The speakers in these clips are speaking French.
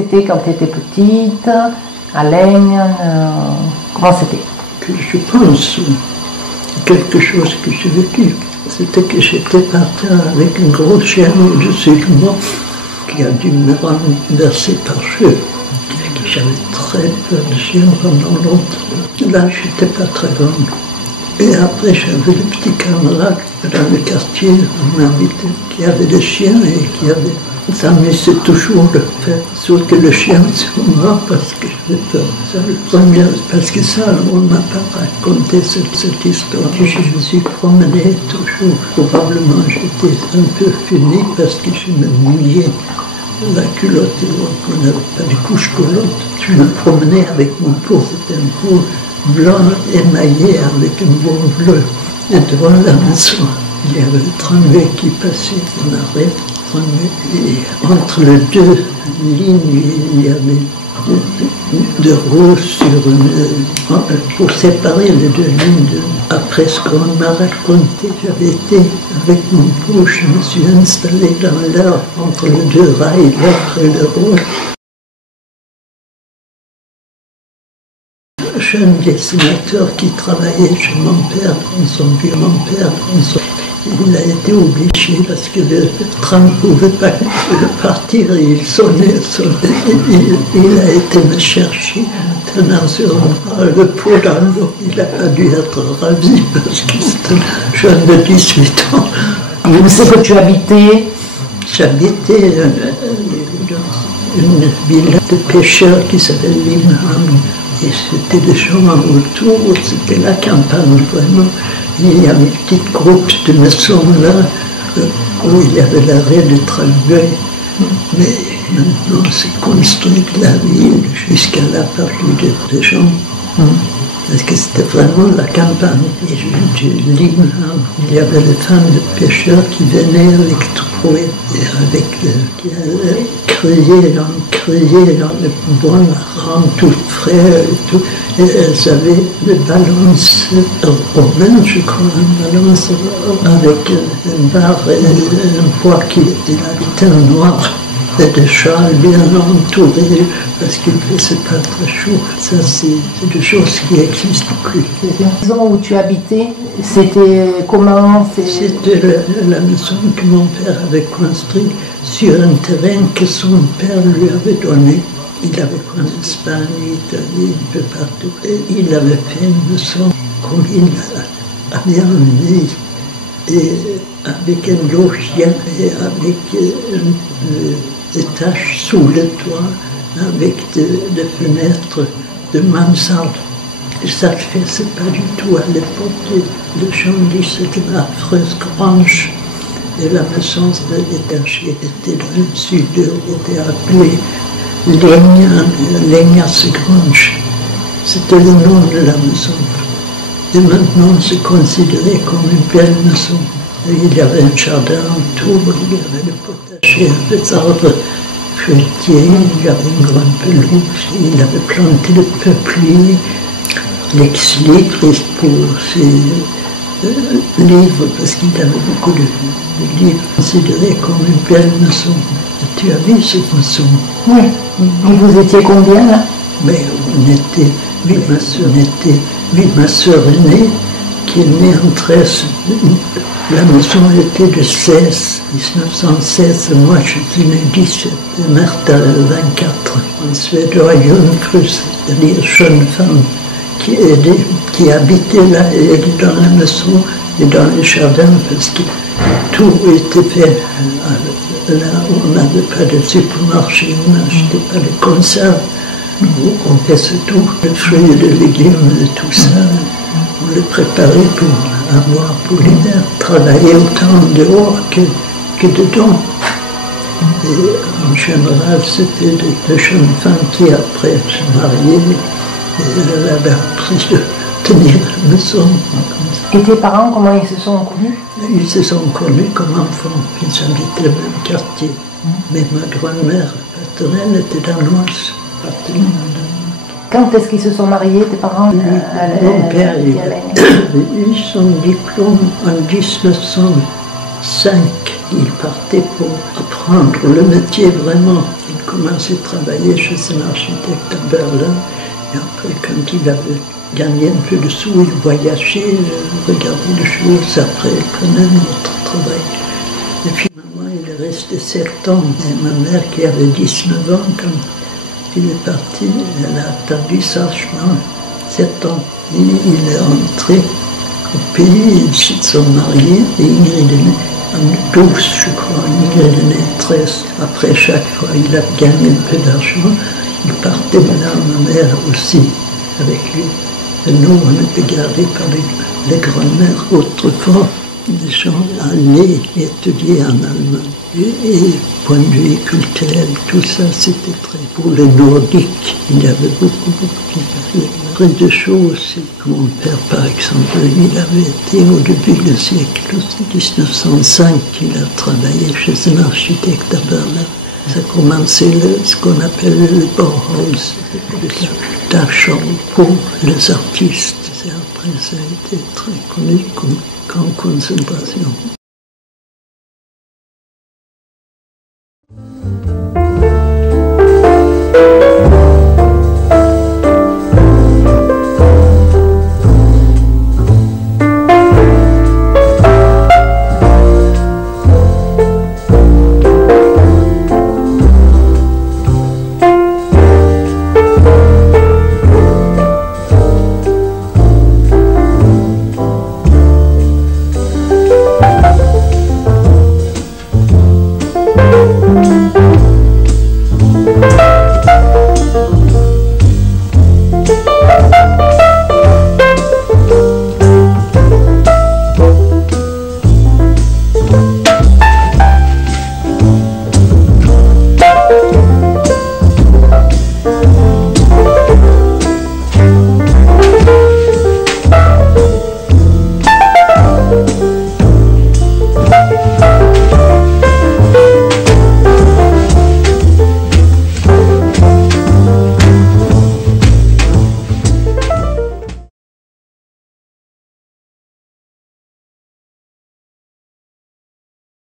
c'était quand tu étais petite, à Laigne? Comment c'était? Je pense, quelque chose que j'ai vécu, c'était que j'étais parti avec une grosse chienne au-dessus de moi qui a dû me renverser par cheveux. J'avais très peur de chiens pendant longtemps. Là, j'étais pas très grande. Et après, j'avais des petits camarades dans le quartier, on m'invitait, qui avaient des chiens et qui avaient... Ça m'amusait toujours de faire, sauf que le chien sur moi, parce que j'avais peur. Ça, le premier, parce que ça, on ne m'a pas raconté cette histoire. Je me suis promenée toujours. Probablement, j'étais un peu funée parce que je me mouillais la culotte, et on n'avait pas de couche collante. Je me promenais avec mon pot, c'était un pot blanc émaillé avec un bon bleu. Et devant la maison, il y avait le tramway qui passait en arrêt. Et entre les deux lignes, il y avait de rouge sur pour séparer les deux lignes. Après ce qu'on m'a raconté, j'avais été avec mon pot, je me suis installé dans l'air entre les deux rails, l'autre et le rouge. Jeune dessinateur qui travaillait chez mon père, son vieux mon père, il a été obligé parce que le tram ne pouvait pas partir et il sonnait. Il a été me chercher, tenant sur le pot dans l'eau. Il n'a pas dû être ravi parce que c'était un jeune de 18 ans. Où c'est que tu habitais? J'habitais dans une ville de pêcheurs qui s'appelle Limham. Et c'était des champs autour, c'était la campagne vraiment. Il y avait une petite groupe de maisons là, où il y avait l'arrêt de tramway. Mais maintenant, c'est construit la ville jusqu'à la partie des gens. Parce que c'était vraiment la campagne. Et il y avait les femmes de pêcheurs qui venaient avec trouées, qui allaient crier dans le bon rang tout frais et tout. Et elles avaient des balances romaines, je crois, une balance avec une barre et un poids qui était en noir. Et des châles bien entourés parce qu'il ne faisait pas très chaud. Ça, c'est des choses qui n'existent plus. La maison où tu habitais, c'était comment? C'était la maison que mon père avait construite sur un terrain que son père lui avait donné. Il avait pris en Espagne, Italie, un peu partout. Et il avait fait une maison comme il avait emmené. Et avec un loggia et avec des taches sous le toit, avec des fenêtres de mansarde. Et ça ne faisait pas du tout à l'époque. Les gens disaient que c'était une affreuse grange. Et la maison de l'étagère était dans le sud, était appelée Legnas Grange. C'était le nom de la maison. Et maintenant, c'est considéré comme une belle maison. Et il y avait un jardin autour, il y avait le potager, des arbres fruitiers, il y avait une grande pelouse, il avait planté le peuplier, l'ex-livre pour ses livres, parce qu'il avait beaucoup de livres, considérés comme une belle maison. Et tu as vu cette maison? Oui. Et vous étiez combien là? Mais on était, oui, ma soeur aînée, qui est née en 13. La maison était de 1916, moi je suis née 17, et Martha 24. Ensuite, Jungfrus, c'est-à-dire jeune femme qui habitait là, et elle est dans la maison et dans les jardins, parce que tout était fait. Là, on n'avait pas de supermarché, on n'achetait pas de conserves. On faisait tout, les fruits et les légumes et tout ça. On les préparait pour avoir pour l'hiver, travailler autant dehors que dedans. Et en général, c'était des jeunes femmes qui après se mariaient et elles avaient appris de tenir la maison. Et tes parents, comment ils se sont connus? Ils se sont connus comme enfants, ils habitaient le même quartier. Mais ma grand-mère paternelle était danoise. Quand est-ce qu'ils se sont mariés, tes parents? Mon père, il a eu son diplôme en 1905. Il partait pour apprendre le métier vraiment. Il commencé à travailler chez un architecte à Berlin. Et après, quand il avait gagné un peu de sous, il voyageait, regardait les choses. Après, il prenait un autre travail. Et finalement, il est resté 7 ans. Et ma mère, qui avait 19 ans, quand il est parti, elle a attendu sagement 7 ans. Et il est entré au pays, ils se sont mariés, et Ingrid est née en 12, je crois. Ingrid est née 13. Après, chaque fois, il a gagné un peu d'argent. Il partait maintenant, ma mère aussi, avec lui. Et nous, on était gardés par les grands-mères. Autrefois, les gens allaient étudier en allemand. Et point de vue culturel, tout ça, c'était très... Pour les Nordiques, il y avait beaucoup de choses. Mon père, par exemple, il avait été au début du siècle 1905, il a travaillé chez un architecte à Berlin. Ça a commencé ce qu'on appelle le Bauhaus, la chambre pour les artistes. Et après, ça a été très connu comme camp de concentration.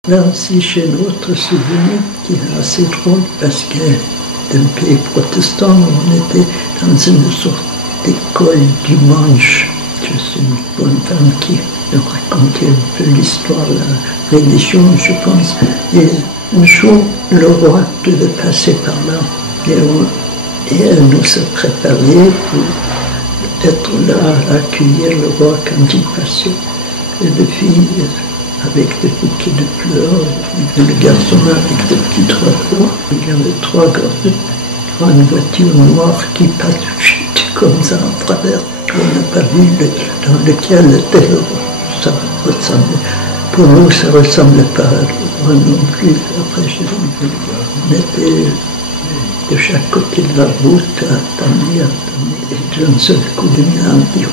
Là aussi, chez notre souvenir, qui est assez drôle, parce que d'un pays protestant, on était dans une sorte d'école dimanche. Je suis une bonne femme qui racontait un peu l'histoire, la religion, je pense. Et un jour, le roi devait passer par là. Et elle nous a préparés pour être là, à accueillir le roi quand il passait. Et les filles, avec des bouquets de fleurs, et le garçon avec des petits drapeaux. Il y avait 3 grandes voitures noires qui passent comme ça à travers. On n'a pas vu dans lequel était le roi. Ça ressemblait. Pour nous, ça ne ressemblait pas à roi non plus. Après, on était de chaque côté de la route à attendre. Et d'un seul coup, il y a un petit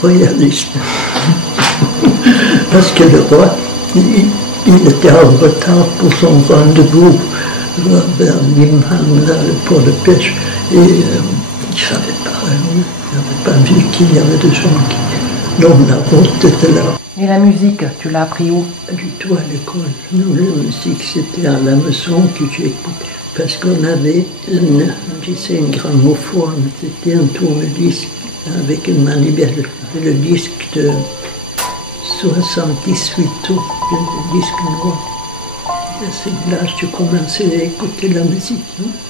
royaliste. Parce que le roi, il était en retard pour son rendez-vous vers Limhamn, le port de pêche, et il ne savait pas, il n'avait pas vu qu'il y avait des gens qui... Donc la route était là. Et la musique, tu l'as appris où? Pas du tout à l'école. Nous, la musique, c'était à la maison que j'écoutais. Parce qu'on avait un gramophone, c'était un tourne-disque avec une manivelle. Le disque de 78 tours, le disque noir. Et c'est là que j'ai commencé à écouter la musique.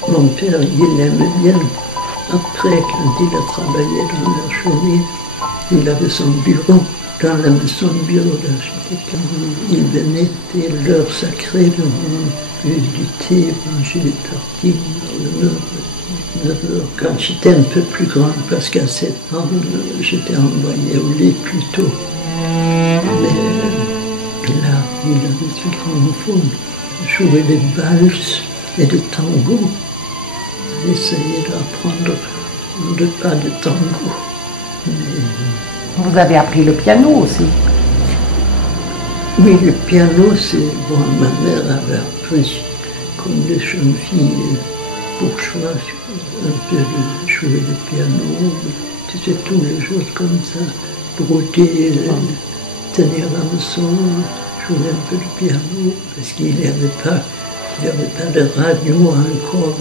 Mon père, il aimait bien. Après, quand il a travaillé dans la journée, il avait son bureau dans la maison de bureau d'architecte. Il venait, c'était l'heure sacrée, on buvait du thé, mangeait des tartines vers 9 heures. Quand j'étais un peu plus grande, parce qu'à 7 ans, j'étais envoyée au lit plus tôt. Mais là, il avait ce gramophone, jouait des valses et des tangos. Essayait d'apprendre de pas de tango. Mais... Vous avez appris le piano aussi? Oui, le piano, c'est... Bon, ma mère avait appris, comme les jeunes filles bourgeoises, un peu de jouer le piano. C'était tous les jours comme ça, broder, tenir la maison, jouer un peu de piano, parce qu'il n'y avait pas Il n'y avait pas de radio encore,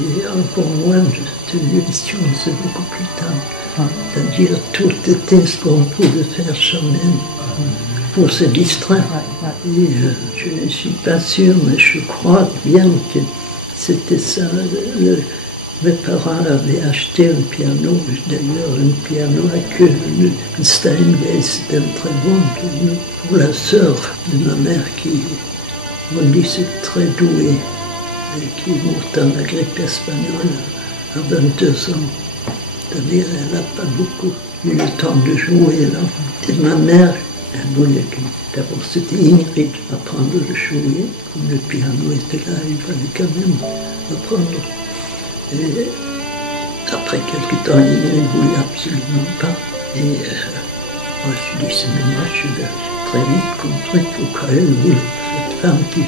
et encore moins de télévision, c'est beaucoup plus tard. C'est-à-dire, tout était ce qu'on pouvait faire soi-même pour se distraire. Et je ne suis pas sûre, mais je crois bien que c'était ça. Mes parents avaient acheté un piano, d'ailleurs un piano à queue, un Steinway, c'était un très bon piano. Pour la sœur de ma mère qui, on dit, c'est très douée, et qui est morte dans la grippe espagnole à 22 ans. C'est-à-dire, elle n'a pas beaucoup eu le temps de jouer là. Et ma mère, elle voulait que, d'abord c'était Ingrid, apprendre à jouer. Comme le piano était là, il fallait quand même apprendre. Et après quelque temps, Ingrid ne voulait absolument pas. Et moi, je dis, mais moi, je l'ai très vite compris pourquoi elle voulait. Cette femme qui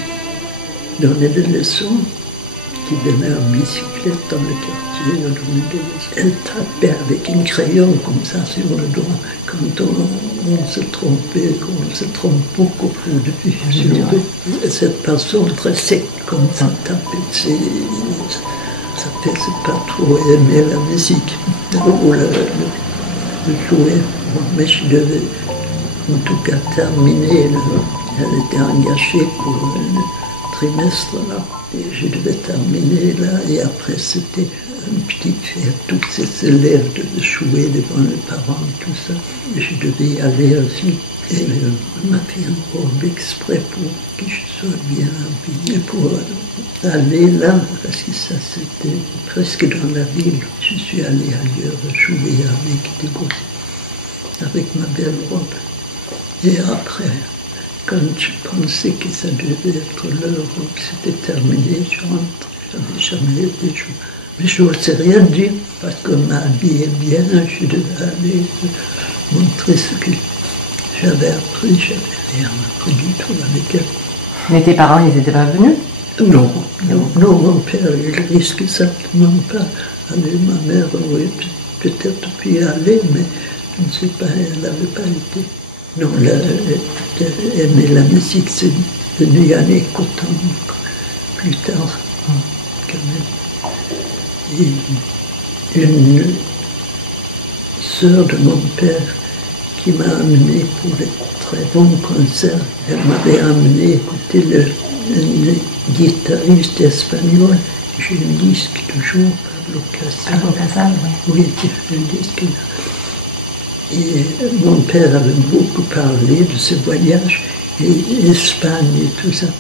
donnait des leçons, qui venait en bicyclette dans le quartier, elle tapait avec un crayon comme ça sur le doigt, quand on se trompait, qu'on se trompe beaucoup de cette façon très sec, comme ça tapait, ça faisait pas trop aimer la musique, ou le jouer. Mais je devais en tout cas terminer, elle était engagée pour le trimestre là. Et je devais terminer là, et après c'était une petite fête, tous ces élèves devaient jouer devant les parents, tout ça. Et je devais y aller aussi. Et on m'a fait un robe exprès pour que je sois bien habillée pour aller là, parce que ça c'était presque dans la ville. Je suis allée ailleurs jouer avec des gosses, avec ma belle robe. Et après, quand je pensais que ça devait être l'heure où c'était terminé, je rentre. Je n'avais jamais été joué. Mais je n'osais rien dire, parce qu'on m'a habillé bien, je devais aller montrer ce que j'avais appris. Je n'avais rien appris du tout avec elle. Mais tes parents, ils n'étaient pas venus? Non, mon père, il risque certainement pas. Allez, ma mère aurait peut-être pu y aller, mais je ne sais pas, elle n'avait pas été. Non, elle aimait la musique, c'est venu en écoutant plus tard, quand même. Et une sœur de mon père qui m'a amené pour les très bons concerts, elle m'avait amené écouter le guitariste espagnol. J'ai un disque toujours, Pablo Casals. Pablo Casals, oui. Oui, qui fait un disque. Et mon père avait beaucoup parlé de ce voyage, et l'Espagne et tout ça.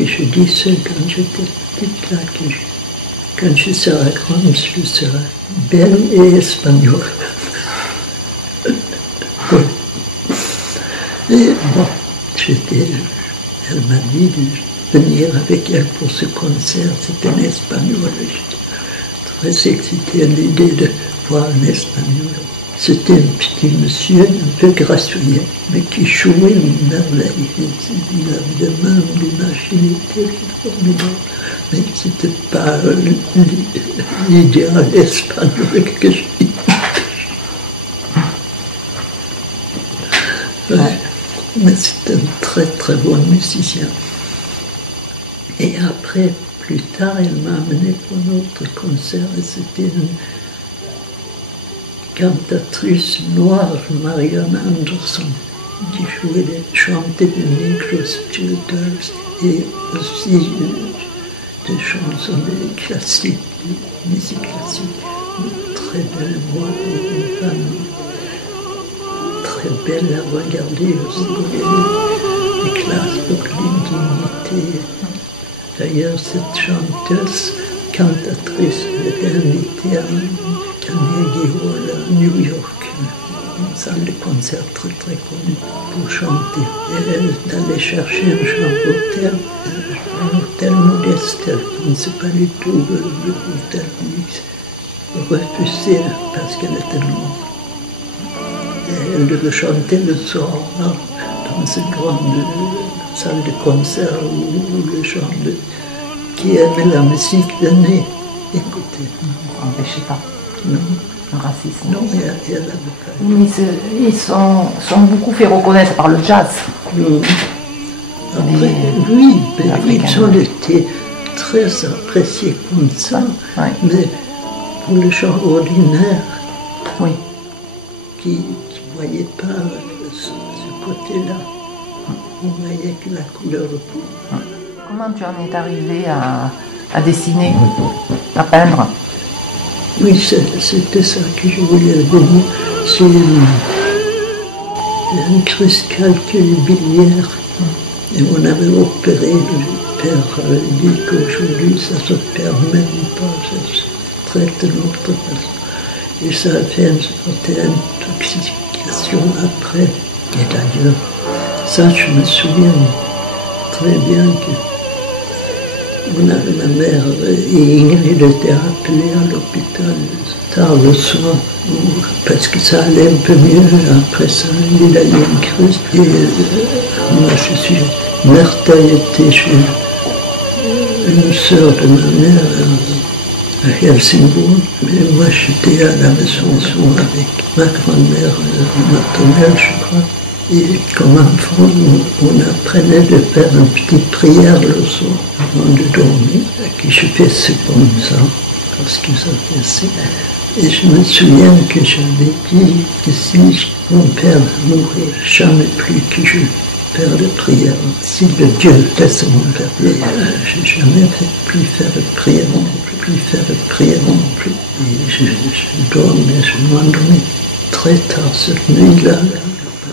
Et je disais quand j'étais petite là, que quand je serai grande, je serai belle et espagnole. Et bon, elle m'a dit de venir avec elle pour ce concert, c'était un espagnol. J'étais très excitée à l'idée de voir un espagnol. C'était un petit monsieur un peu grassouillet, mais qui jouait une merveille. Il avait des mains d'une agilité formidable, mais c'était pas l'idéal espagnol que je dis. Mais c'était un très très bon musicien. Et après, plus tard, il m'a amené pour un autre concert, et c'était une cantatrice noire, Marianne Anderson, qui chantait des Negros Childers et aussi des chansons classiques, de musique classique. Une très belle voix, une femme très belle à regarder aussi, des classes pour l'indignité. D'ailleurs, cette chanteuse, cantatrice, était invitée à Carnegie Hall à New York, une salle de concert très très connue pour chanter. Et elle est allée chercher un hôtel modeste, elle ne pensait pas du tout l'hôtel refusé parce qu'elle était noire. Et elle devait chanter le soir là, dans cette grande salle de concert où les gens qui aimaient la musique venaient écouter. On n'empêchait pas. Non. Le racisme. Non, il y en avait pas. Ils sont beaucoup fait reconnaître par le jazz. Après, oui, ils ont été très apprécié comme ça, Ouais. mais pour les gens ordinaires Oui. qui ne voyaient pas ce côté-là, on voyait que la couleur de peau. Comment tu en es arrivé à dessiner, à peindre? Oui, c'était ça que je voulais dire. C'est une crise calcaire-biliaire. Et on avait opéré, le père dit qu'aujourd'hui ça ne se permet pas, ça se traite de l'autre façon. Et ça a fait une certaine intoxication après. Et d'ailleurs, ça je me souviens très bien que ma mère et Ingrid étaient appelées à l'hôpital tard le soir parce que ça allait un peu mieux. Après ça, il a eu une crise. Et moi, Martha était chez une sœur de ma mère à Helsingborg. Mais moi, j'étais à la maison avec ma grand-mère maternelle, je crois. Et comme enfant, on apprenait de faire une petite prière le soir avant de dormir, que je faisais comme ça, parce que ça faisait. Et je me souviens que j'avais dit que si mon père mourait, jamais plus que je faire de prière. Si le Dieu laisse mon père, je n'ai jamais plus faire de prière, plus faire de prière non plus. Et je dormais, je m'endormais très tard cette nuit-là.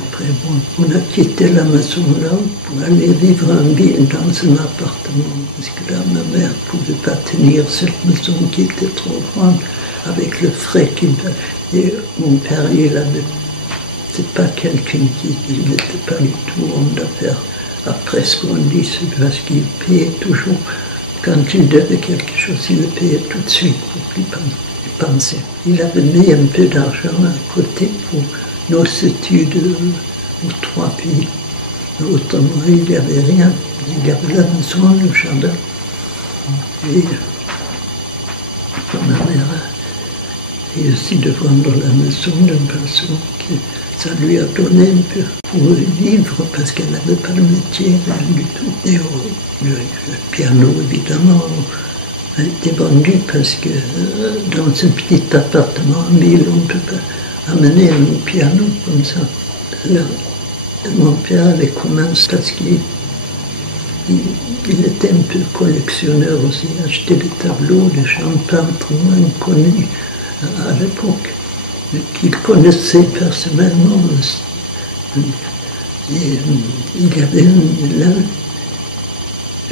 Après, bon, on a quitté la maison là pour aller vivre en ville dans un appartement. Parce que là, ma mère ne pouvait pas tenir cette maison qui était trop grande avec le frais qu'il avait. Et mon père, il avait. C'est pas quelqu'un il n'était pas du tout homme d'affaires. Après ce qu'on dit, c'est parce qu'il payait toujours. Quand il devait quelque chose, il le payait tout de suite pour plus penser. Il avait mis un peu d'argent à côté pour nos études aux 3 pays. Autrement, il n'y avait rien. Il y avait la maison, le jardin. Et ma mère a réussi de vendre la maison d'une personne que ça lui a donné un peu pour vivre parce qu'elle n'avait pas de métier, rien du tout. Et le piano, évidemment, a été vendu parce que dans un petit appartement en ville, on ne peut pas amener un piano comme ça. Alors, mon père avait commencé parce qu'il était un peu collectionneur aussi, achetait des tableaux de gens peintres moins connus à l'époque, qu'il connaissait personnellement aussi. Et il y avait là,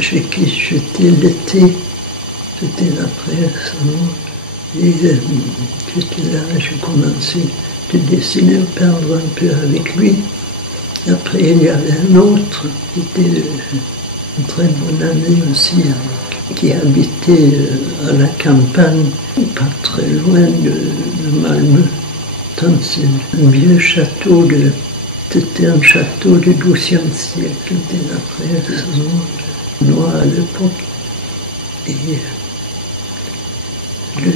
chez qui j'étais l'été, c'était après sa mort, et j'étais là, j'ai commencé de dessiner, peindre un peu avec lui. Après, il y avait un autre qui était un très bon ami aussi, qui habitait à la campagne, pas très loin de Malmö. Dans un vieux château, c'était un château du XIIe siècle, c'était après la saison noire à l'époque. Et le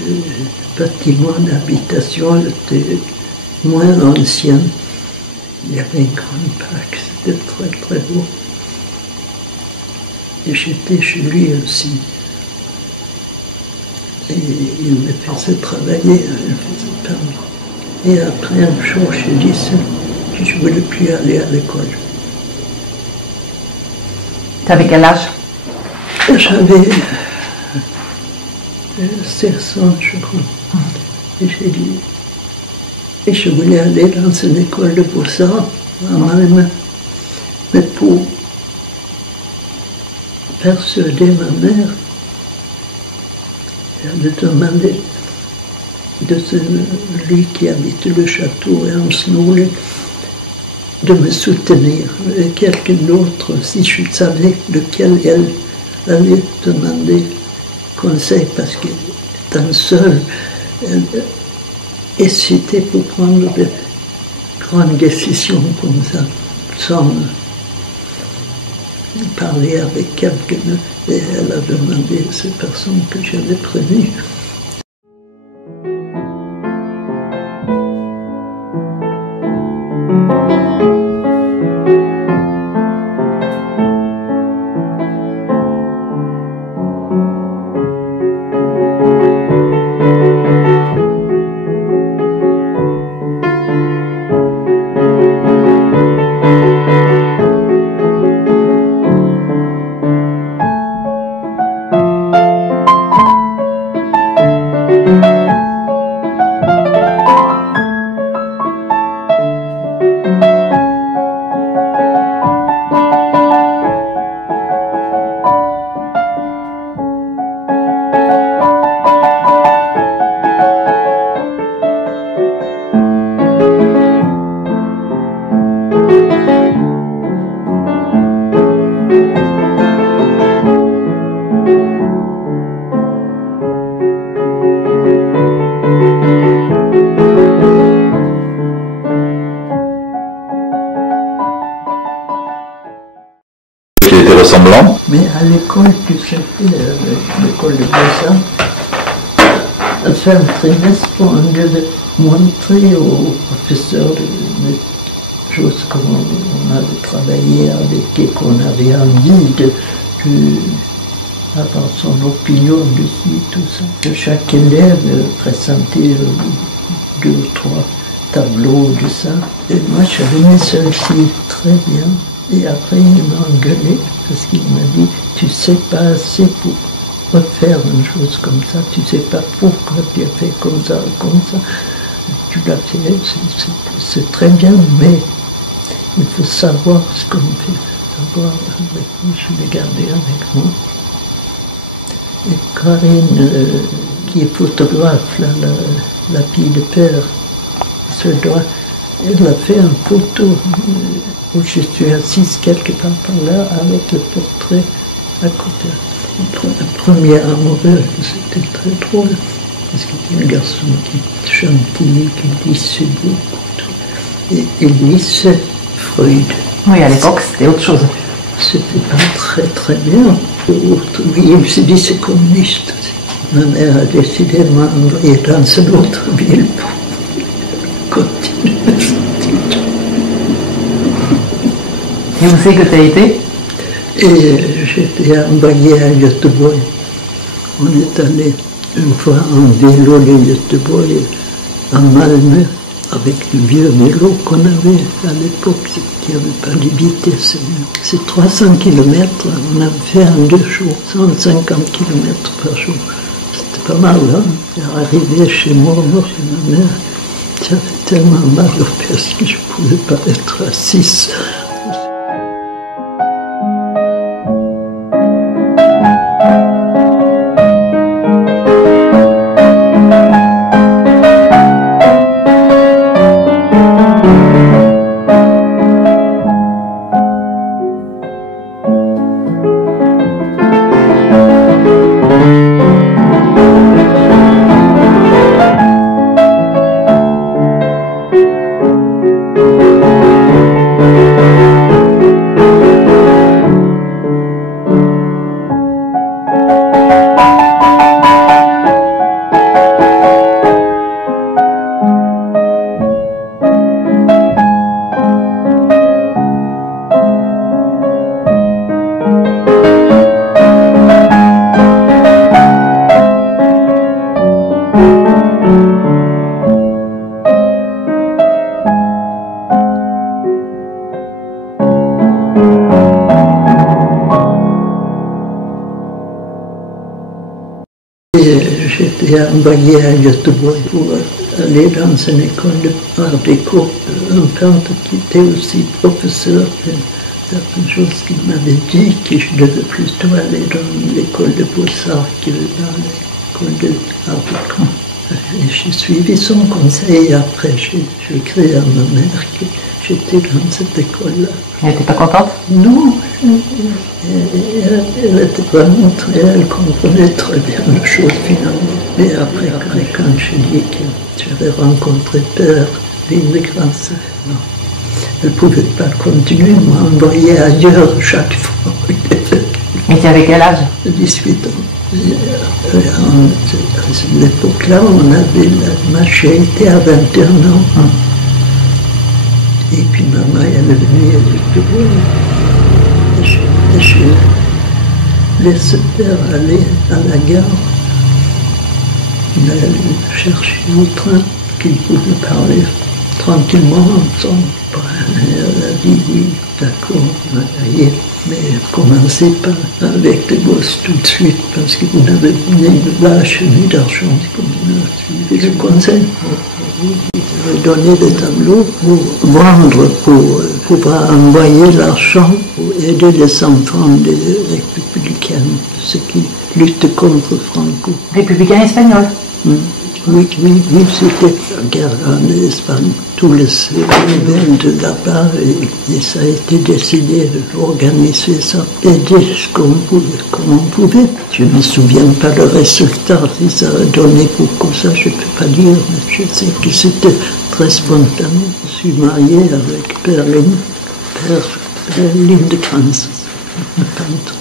bâtiment d'habitation était moins ancien. Il y avait une grande parc, c'était très très beau. Et j'étais chez lui aussi. Et il me faisait travailler, il me faisait peindre. Et après un jour, je dis que je ne voulais plus aller à l'école. Tu avais quel âge? J'avais 16 ans, je crois. Et j'ai dit, et je voulais aller dans une école de beaux-arts à Malmö. Mais pour persuader ma mère, elle a demandé de celui qui habite le château Ernst Norling de me soutenir. Et quelqu'un d'autre, si je savais lequel elle allait demander conseil, parce qu'étant seule, elle hésitait pour prendre de grandes décisions comme ça, sans parler avec quelqu'un. Et elle a demandé à ces personnes que j'avais prévenues. l'école, tu sais, l'école de Beaux-Arts, à fin de trimestre, on devait montrer aux professeurs des choses comment on avait travaillé avec et qu'on avait envie avoir son opinion dessus, tout ça. Chaque élève présentait 2 ou 3 tableaux de ça. Et moi, j'avais mis celle-ci très bien. Et après, il m'a engueulé parce qu'il m'a dit « Tu sais pas assez pour refaire une chose comme ça. Tu sais pas pourquoi tu as fait comme ça, comme ça. Tu l'as fait, c'est très bien, mais il faut savoir ce qu'on fait. Savoir avec moi, je l'ai gardé avec moi. » Et Karine, qui est photographe, la fille de père, elle a fait une photo où je suis assise quelque part par là avec le portrait à côté. Le premier amoureux, c'était très drôle, parce que c'était un garçon qui est gentil, qui lisait beaucoup. Et il lisait Freud. Oui, à l'époque, c'était autre chose. C'était pas très très bien. Oui, il s'est dit c'est communiste. Ma mère a décidé de m'envoyer dans une autre ville pour continuer cette étude. Et où c'est que tu as été? Et j'étais envoyé à Göteborg. On est allé une fois en vélo de Göteborg à Malmö avec le vieux vélo qu'on avait à l'époque, qui n'avait pas de vitesse. C'est 300 km, on a fait en 2 jours, 150 km par jour. C'était pas mal, hein. Arrivé chez moi, chez ma mère, ça fait tellement mal au fesses que je ne pouvais pas être assise. J'étais envoyé à Göteborg pour aller dans une école d'art déco. Un peintre qui était aussi professeur de certaines choses qu'il m'avait dit que je devais plutôt aller dans l'école de Beaux-Arts que dans l'école d'art déco. Et j'ai suivi son conseil et après j'ai écrit à ma mère que j'étais dans cette école-là. Elle n'était pas contente? Non, elle était vraiment elle comprenait très bien la chose finalement. Mais après quand j'ai dit que j'avais rencontré Père Lindegren, non, elle ne pouvait pas continuer, m'envoyer ailleurs chaque fois. Mais tu avais quel âge? 18 ans. À cette époque-là, on avait la majorité à 21 ans. Et puis maman, elle est venue à Göteborg. Et je laissais Père aller à la gare. Il allait chercher un train qu'il pouvait parler tranquillement ensemble. Elle a dit oui, d'accord, mais commencez pas avec des gosses tout de suite parce que vous n'avez ni de vache ni d'argent. Et le conseil, vous donner des tableaux pour vendre, pour pouvoir envoyer l'argent pour aider les enfants des républicains, ceux qui luttent contre Franco. Républicain espagnol? Oui, c'était la guerre en Espagne. Tous les rebelles de là-bas, et ça a été décidé d'organiser ça, aider comme on pouvait. Je ne me souviens pas le résultat, ils avaient donné beaucoup ça, je ne peux pas dire, mais je sais que c'était très spontané. Je suis marié avec Père Lindegren, le peintre.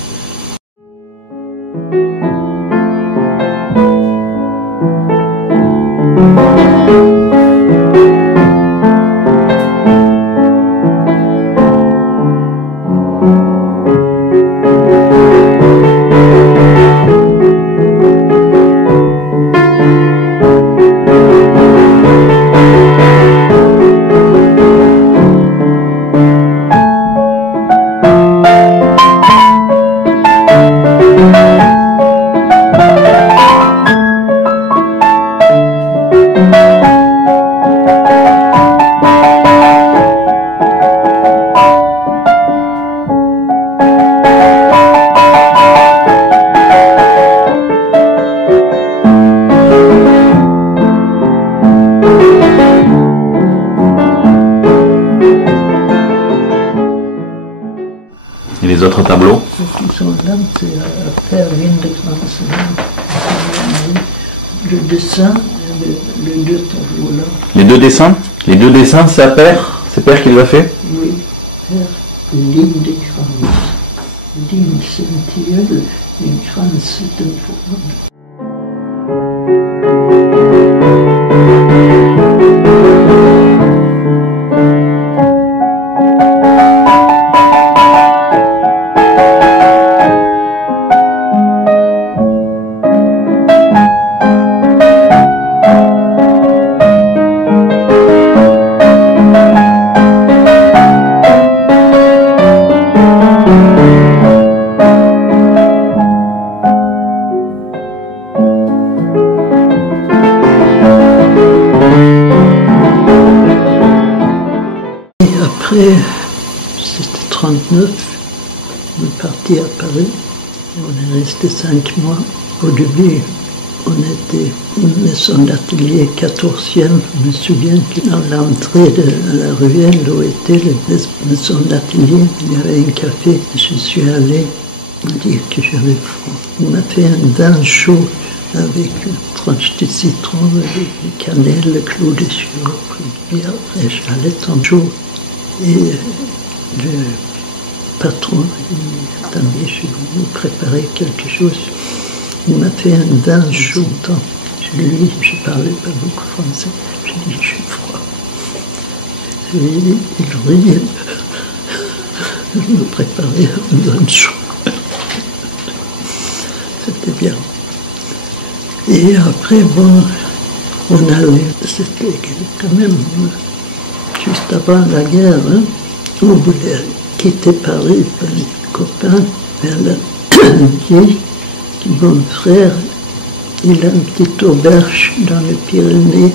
autres tableaux? Ceux qui sont là, c'est à faire Lindekranz. Le dessin, les deux tableaux là. Les deux dessins? Les deux dessins, c'est à Père? C'est Père qui les a fait? Oui, Père Lindekranz. Lind, c'est un tilleul, et Kranz, c'est une forme. Après, c'était 39, on est parti à Paris, on est resté 5 mois. Au début, on était une maison d'atelier 14e, je me souviens que dans l'entrée de la ruelle où était la maison d'atelier, il y avait un café, je suis allé dire que j'avais froid. Il m'a fait un vin chaud avec une tranche de citron, avec du cannelle, le clou de girofle, et après j'allais en chaud. Et le patron, il m'a dit, attendez, je vais vous préparer quelque chose. Il m'a fait un vin chaud. Je lui ai dit, je ne parlais pas beaucoup français. Je lui ai dit, j'ai froid. Et il riait. Je me préparais un vin chaud. C'était bien. Et après, bon, on allait, c'était quand même juste avant la guerre, hein, on voulait quitter Paris, un copain, vers la vieille, mon frère, il a une petite auberge dans les Pyrénées,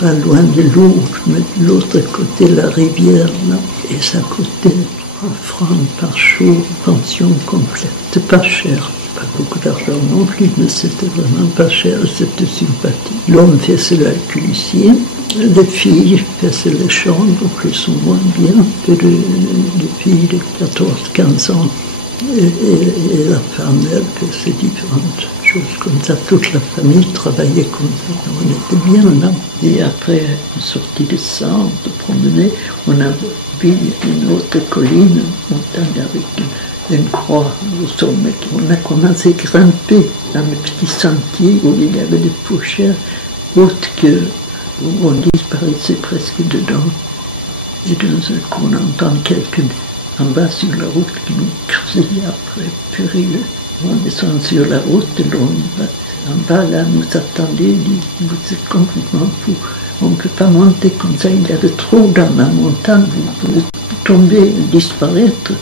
pas loin de Lourdes, mais de l'autre côté la rivière, là, et ça coûtait 3 francs par jour, pension complète. C'était pas cher. Pas beaucoup d'argent non plus, mais c'était vraiment pas cher, c'était sympathique. L'homme faisait la cuisine, les filles faisaient les chambres, plus ou moins bien, que les filles de 14-15 ans. Et la femme, elle faisait différentes choses comme ça. Toute la famille travaillait comme ça. On était bien là. Et après, on sortit de ça, on se promenait, on a vu une autre colline, une montagne avec une croix au sommet. On a commencé à grimper dans le petit sentier où il y avait des fourchères hautes où on disparaissait presque dedans. Et d'un seul coup, on entend quelqu'un en bas sur la route qui nous criait après, furieux. On descend sur la route, l'homme en bas là nous attendait, il dit, vous êtes complètement fou, on ne peut pas monter comme ça, il y a des trous dans la montagne, vous pouvez tomber, disparaître.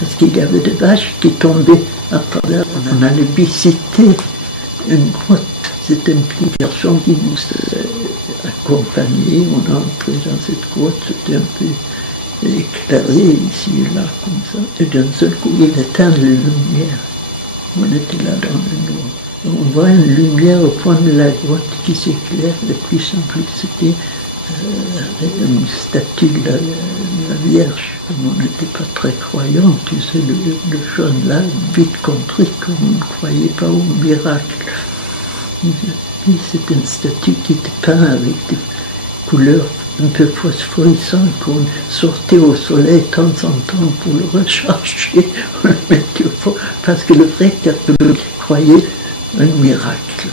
Parce qu'il y avait des vaches qui tombaient à travers. On allait visiter une grotte. C'était un petit garçon qui nous accompagnait. On entrait dans cette grotte, c'était un peu éclairé ici et là, comme ça. Et d'un seul coup, il éteint la lumière. On était là dans le noir. On voit une lumière au fond de la grotte qui s'éclaire de plus en plus. C'était une statue de la Vierge. On n'était pas très croyants, tu sais, le jeune là, vite compris qu'on ne croyait pas au miracle. C'était une statue qui était peinte avec des couleurs un peu phosphorescentes qu'on sortait au soleil de temps en temps pour le recharger, on le mettait au fond, parce que le vrai catholique croyait un miracle.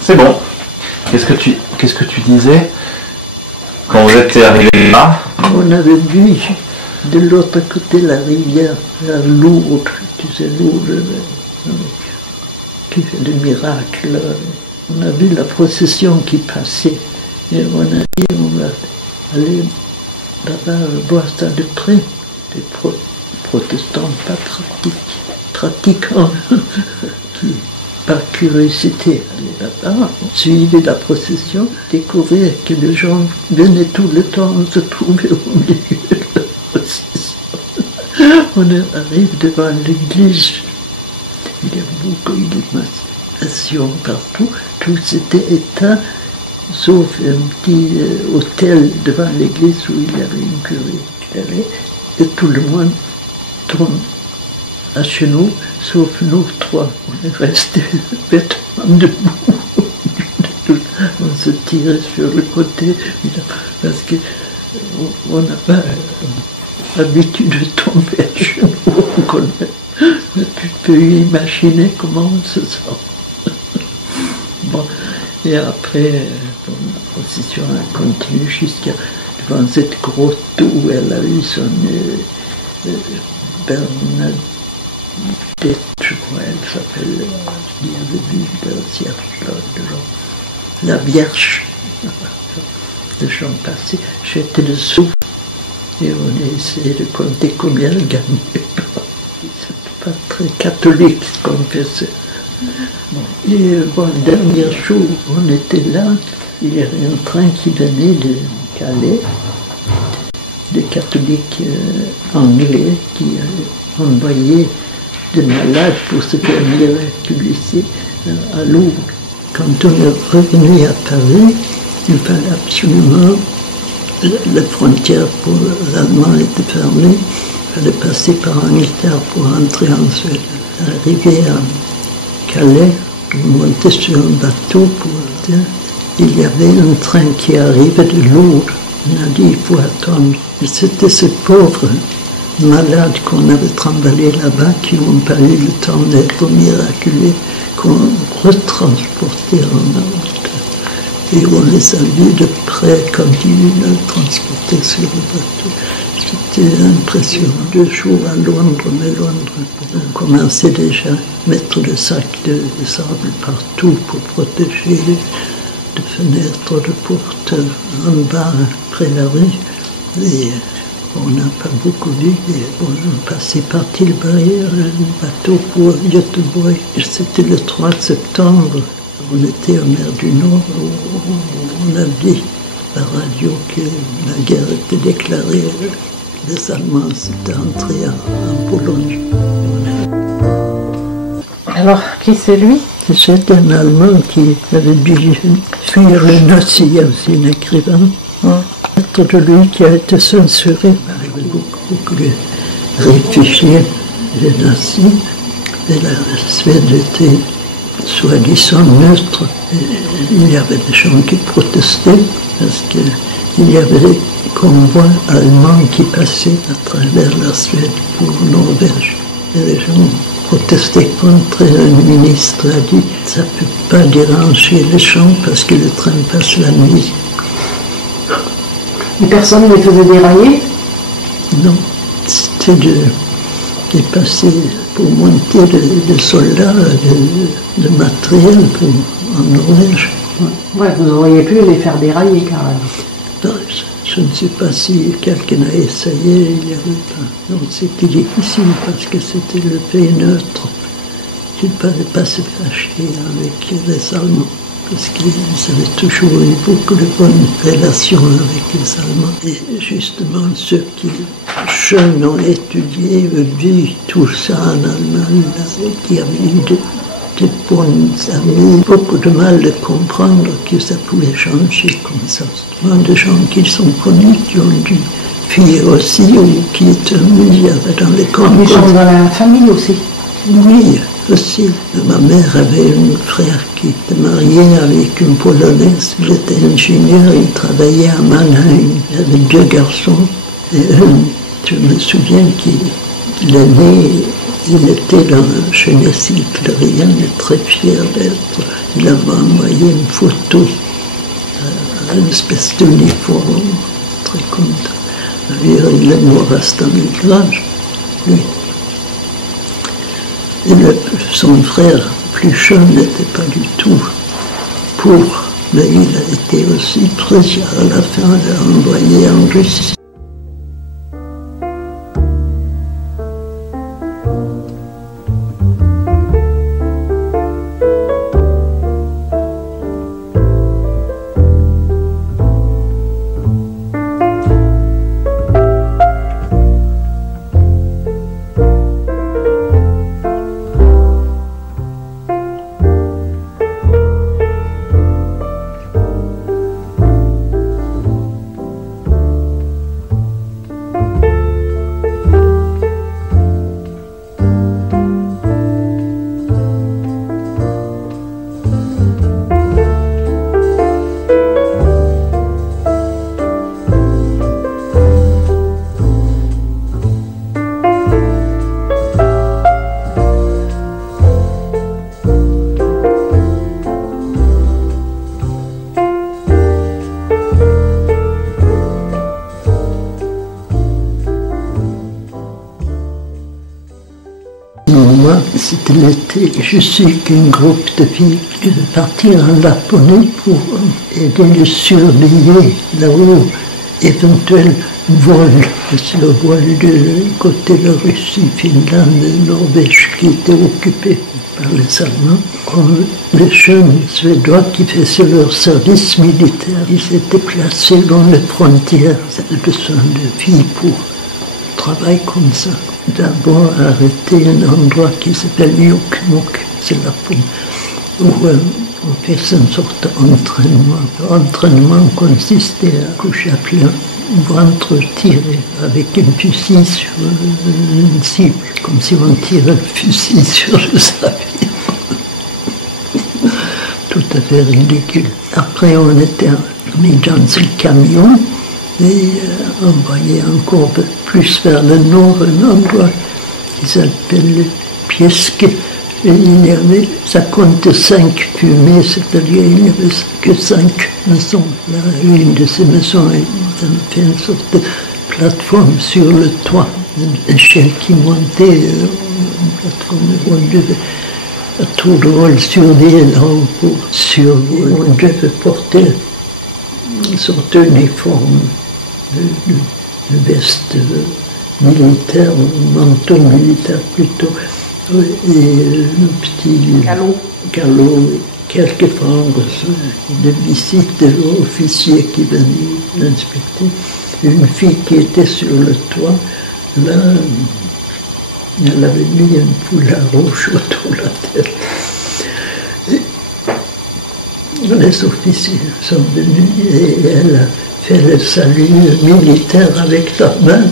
C'est bon. Qu'est-ce que tu disais quand vous êtes arrivé là? On avait vu de l'autre côté la rivière, vers Lourdes, tu sais, Lourdes, qui fait des miracles. On a vu la procession qui passait et on a dit on va aller là-bas voir ça de près, des protestants pas pratiquants qui par curiosité aller là-bas, suivre la procession, découvrir que les gens venaient tout le temps se trouver au milieu de la procession. On arrive devant l'église, il y a beaucoup d'illuminations partout, tout s'était éteint, sauf un petit hôtel devant l'église où il y avait une curé qui allait, et tout le monde tourne à genoux, sauf nous trois. On est restés bêtement debout. On se tirait sur le côté, parce qu'on n'a pas l'habitude de tomber à genoux. Tu peux imaginer comment on se sent. Bon, et après, la procession a continué jusqu'à devant cette grotte où elle a eu son Bernadette, je crois, elle s'appelle, il y avait vu la Vierge, la Vierge, le chant passé, j'étais dessous et on a essayé de compter combien elle gagnait. C'est pas très catholique ce qu'on faisait. Et bon, le dernier jour où on était là, il y avait un train qui venait de Calais, des catholiques anglais qui envoyaient des malades pour se faire miraculiser à Lourdes. Quand on est revenu à Paris, il fallait absolument, la frontière pour l'Allemand était fermée, il fallait passer par Angleterre pour entrer en Suède. Arrivé à Calais, on montait sur un bateau pour il y avait un train qui arrivait de Lourdes. On a dit il faut attendre. Et c'était ces pauvres malades qu'on avait trimballés là-bas qui n'ont pas eu le temps d'être miraculés, qu'on retransportait en Europe. Et on les a vus de près quand ils le transportaient sur le bateau. C'était impressionnant. 2 jours à Londres, mais Londres, on commençait déjà à mettre des sacs de sable partout pour protéger de fenêtres, de portes en bas, près de la rue. Et on n'a pas beaucoup vu. Et bon, on passait par Tilbury, un bateau pour Göteborg. C'était le 3 septembre. On était en mer du Nord. On a dit à la radio que la guerre était déclarée. Les Allemands s'étaient entrés en Pologne. Alors, qui c'est lui? C'est un Allemand qui avait dû fuir le nazi, il y a aussi un écrivain. De lui qui a été censuré. Il y avait beaucoup de réfugiés des nazis. Et la Suède était soi-disant neutre. Et il y avait des gens qui protestaient parce qu'il y avait des convois allemands qui passaient à travers la Suède pour Norvège. Et les gens protestaient contre. Un ministre a dit ça ne peut pas déranger les gens parce que le train passe la nuit. Et personne ne les faisait dérailler? Non, c'était de passer pour monter des soldats, de matériel en Norvège. Ouais, vous auriez pu les faire dérailler quand même. Je ne sais pas si quelqu'un a essayé, il n'y avait pas. Non, c'était difficile parce que c'était le pays neutre. Il ne fallait pas se fâcher avec les Allemands. Parce qu'ils avaient toujours eu beaucoup de bonnes relations avec les Allemands. Et justement, ceux qui, jeunes, ont étudié, vu tout ça en Allemagne, qui avaient eu de bons amis, beaucoup de mal de comprendre que ça pouvait changer comme ça. Des gens qui sont connus, qui ont dû fuir aussi, ou qui étaient mis dans les camps. Des gens dans la famille aussi? Oui. Aussi, ma mère avait un frère qui était marié avec une Polonaise. Il était ingénieur, il travaillait à Mannheim. Il avait 2 garçons. Et je me souviens qu'il est né, il était dans la jeunesse hitlérienne, il est très fier d'être. Il avait envoyé une photo, une espèce d'uniforme, très content. Il est mort à Stalingrad, lui. Et son frère plus jeune n'était pas du tout pour, mais il a été aussi très à la fin envoyé en Russie. c'était l'été. Je suis qu'un groupe de filles qui devaient partir en Laponie pour aider le surveiller là-haut, éventuel vol. C'est le vol du côté de la Russie, Finlande et Norvège qui était occupé par les Allemands. Les jeunes Suédois qui faisaient leur service militaire, ils étaient placés dans les frontières. Ils avaient besoin de filles pour travailler comme ça. D'abord arrêté un endroit qui s'appelle Jokkmokk, c'est là où on fait une sorte d'entraînement. L'entraînement consistait à coucher à plein ventre tiré avec un fusil sur une cible, comme si on tirait le fusil sur le avion. Tout à fait ridicule. Après, on était mis dans un camion et envoyé encore plus vers le nord, un endroit qui s'appelle Pieske. Et il y avait, ça compte 5 fumées, c'est-à-dire il n'y avait que 5 maisons. Là, une de ces maisons, ça me fait une sorte de plateforme sur le toit, une échelle qui montait, une plateforme où on devait à tour de rôle surveiller là-haut pour surveiller. On devait porter une sorte d'uniforme, de veste militaire, un manteau militaire plutôt. Et un petit galop, quelquefois de visite de l'officier qui venait l'inspecter. Une fille qui était sur le toit, là, elle avait mis un foulard rouge autour de la tête. Et les officiers sont venus et elle a fait le salut militaire avec la main,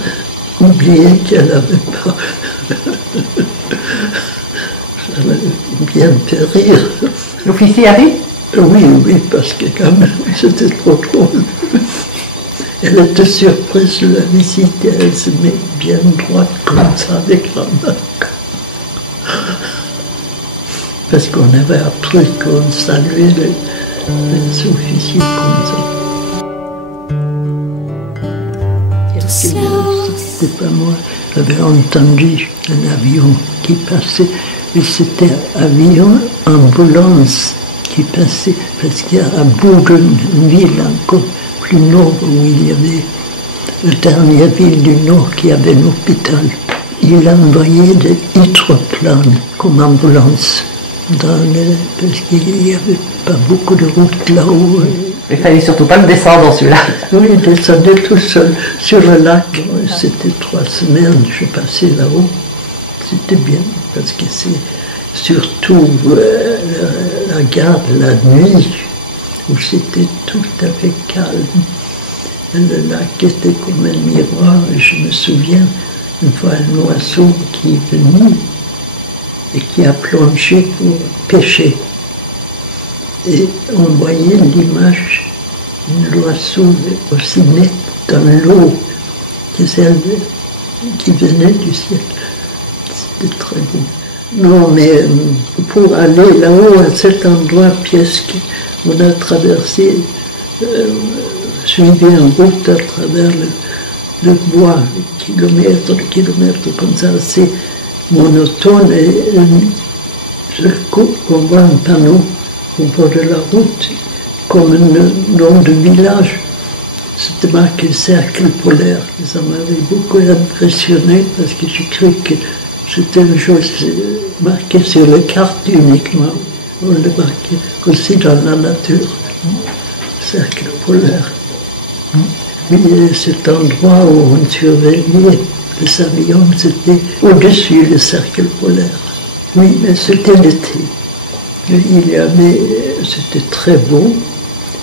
oublié qu'elle n'avait pas. Ça m'a bien fait rire. L'officier arrive? Oui, parce que quand même, c'était trop drôle. Elle était surprise de la visite et elle se met bien droite comme ça avec la main. Parce qu'on avait appris qu'on saluait les officiers comme ça. C'était pas moi. J'avais entendu un avion qui passait, et c'était un avion ambulance qui passait, parce qu'il y a à Boden, une ville encore plus nord, où il y avait la dernière ville du nord qui avait un hôpital. Il envoyait des hydroplanes comme ambulance, parce qu'il n'y avait pas beaucoup de routes là-haut. Il fallait surtout pas le descendre dans celui-là. Oui, il descendait tout seul sur le lac. C'était 3 semaines, je passais là-haut. C'était bien, parce que c'est surtout la garde la nuit, où c'était tout à fait calme. Le lac était comme un miroir, et je me souviens une fois un oiseau qui est venu et qui a plongé pour pêcher. Et on voyait l'image d'un oiseau aussi net dans l'eau que celle qui venait du ciel. C'était très beau. Non, mais pour aller là-haut, à cet endroit, Pieske, on a traversé, suivi en route à travers le bois, kilomètres, comme ça, c'est monotone. Et on voit un panneau au bord de la route, comme un nom de village. C'était marqué Cercle polaire. Et ça m'avait beaucoup impressionné parce que j'ai cru que c'était une chose marquée sur les cartes uniquement. On le marquait aussi dans la nature. Cercle polaire. Mais cet endroit où on surveillait les avions, c'était au-dessus du cercle polaire. Oui, mais c'était l'été. Il y avait, c'était très beau,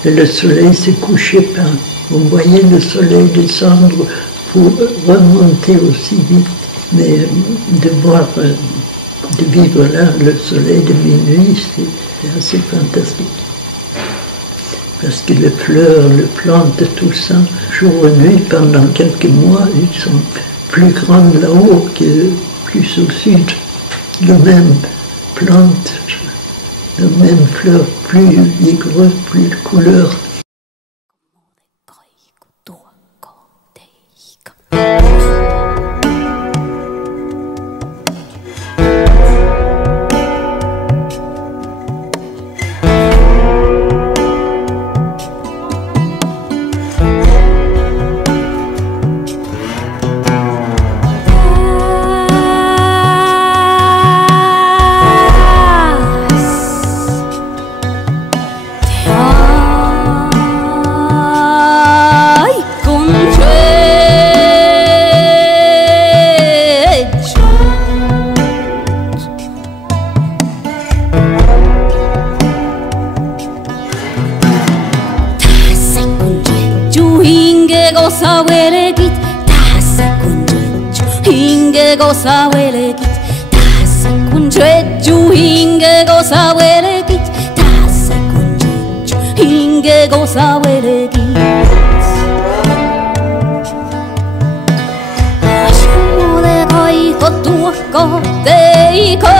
et le soleil s'est couché pas. On voyait le soleil descendre pour remonter aussi vite. Mais de vivre là, le soleil de minuit, c'est assez fantastique. Parce que les fleurs, les plantes, tout ça, jour et nuit, pendant quelques mois, ils sont plus grandes là-haut que plus au sud. Les mêmes plantes, les mêmes fleurs, plus vigoureuses, plus de couleurs. hinge cosa wele git tase kunjeju hinge cosa wele git tase kunjeju hinge cosa wele git ashmo de kai kotu ko de ko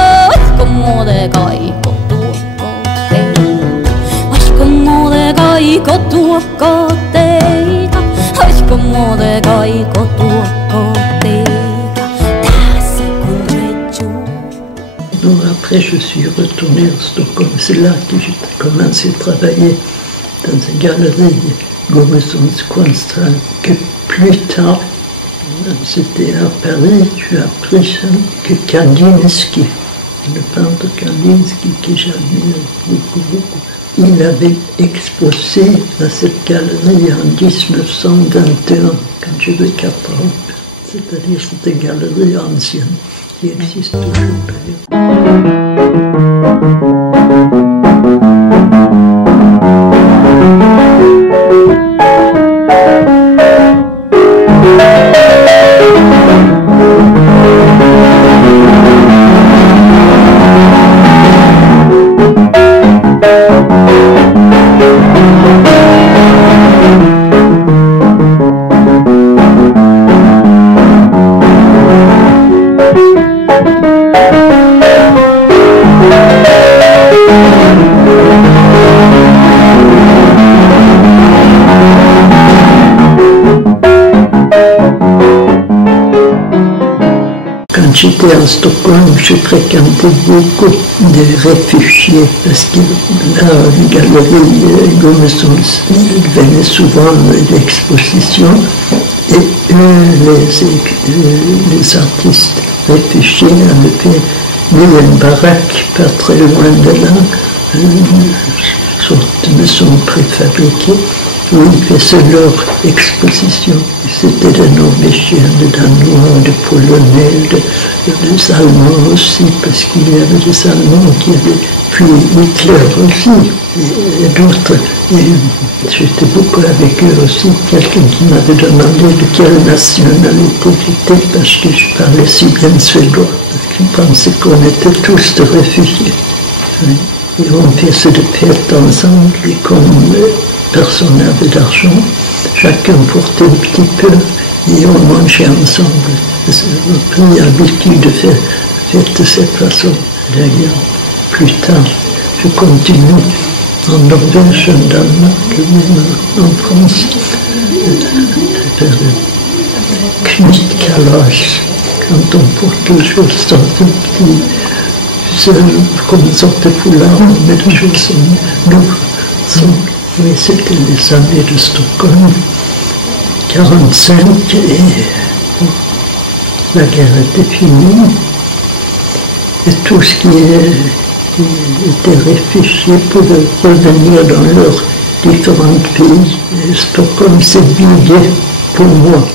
como de kai kotu ko de como de kai kotu ko de como de gai Non, après je suis retournée à Stockholm, c'est là que j'ai commencé à travailler dans une galerie, Gomessons Konsthall, que plus tard, c'était à Paris, j'ai appris ça, que Kandinsky, le peintre Kandinsky, que j'admire beaucoup, il avait exposé à cette galerie en 1921, quand j'avais 4 ans. C'est-à-dire c'était une galerie ancienne, qui existe toujours d'ailleurs. Quand j'étais à Stockholm, je fréquentais beaucoup de réfugiés parce que la galerie Gomessons venait souvent à l'exposition et les artistes réfugiés avaient fait une baraque pas très loin de là, une sorte de maison préfabriquée où ils faisaient leur exposition. C'était des Norvégiens, des Danois, des Polonais, des Allemands aussi, parce qu'il y avait des Allemands qui avaient fui Hitler aussi, et d'autres. Et j'étais beaucoup avec eux aussi. Quelqu'un qui m'avait demandé de quelle nationalité j'étais, parce que je parlais si bien suédois, parce qu'ils pensaient qu'on était tous des réfugiés. Et on faisait des fêtes ensemble, et comme personne n'avait d'argent, chacun portait un petit peu et on mangeait ensemble. On a pris l'habitude de faire de cette façon. D'ailleurs, plus tard, je continue en Norvège, en Danemark, même en France, faire le knytkalas, quand on porte quelque chose dans un petit, comme une sorte de foulard, on met des choses en nous. Oui, c'était les années de Stockholm, 1945, et la guerre était finie. Et tout ce qui était réfugié pouvait revenir dans leurs différents pays. Et Stockholm s'est vidé pour moi.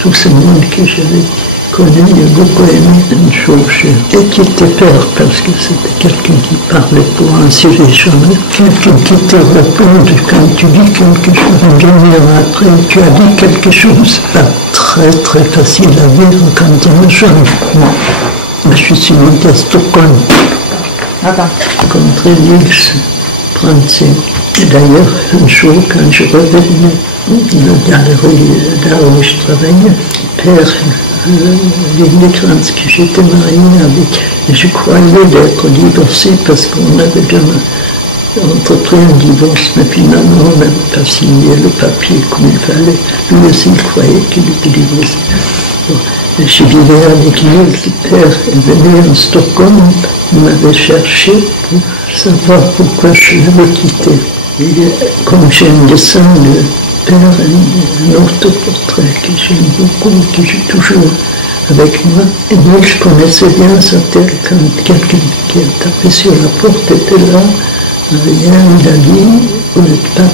Tout ce monde que j'avais connu, j'ai beaucoup aimé une chose. Et qui était peur, parce que c'était quelqu'un qui parlait pour ainsi les gens. Quelqu'un qui te répond quand tu dis quelque chose. Une demi-heure après, tu as dit quelque chose. Pas très très facile à vivre quand on est jeune. Je suis monté à Stockholm. Contre Nils Franzén. Et d'ailleurs, un jour, quand je revenais de la galerie d'art où je travaillais, Père Lindekranz, que j'étais mariée avec, et je croyais d'être divorcée parce qu'on avait entrepris un divorce, mais finalement on n'avait pas signé le papier comme il fallait. Lui aussi il croyait qu'il était divorcé. Bon. Et je vivais avec lui, le père est venu en Stockholm, il m'avait cherché pour savoir pourquoi je l'avais quitté. Et comme j'ai un dessin de père, un autoportrait que j'aime beaucoup, que j'ai toujours avec moi. Et moi, je connaissais bien sa tête quand quelqu'un qui a tapé sur la porte était là. Rien, il a dit, vous n'êtes pas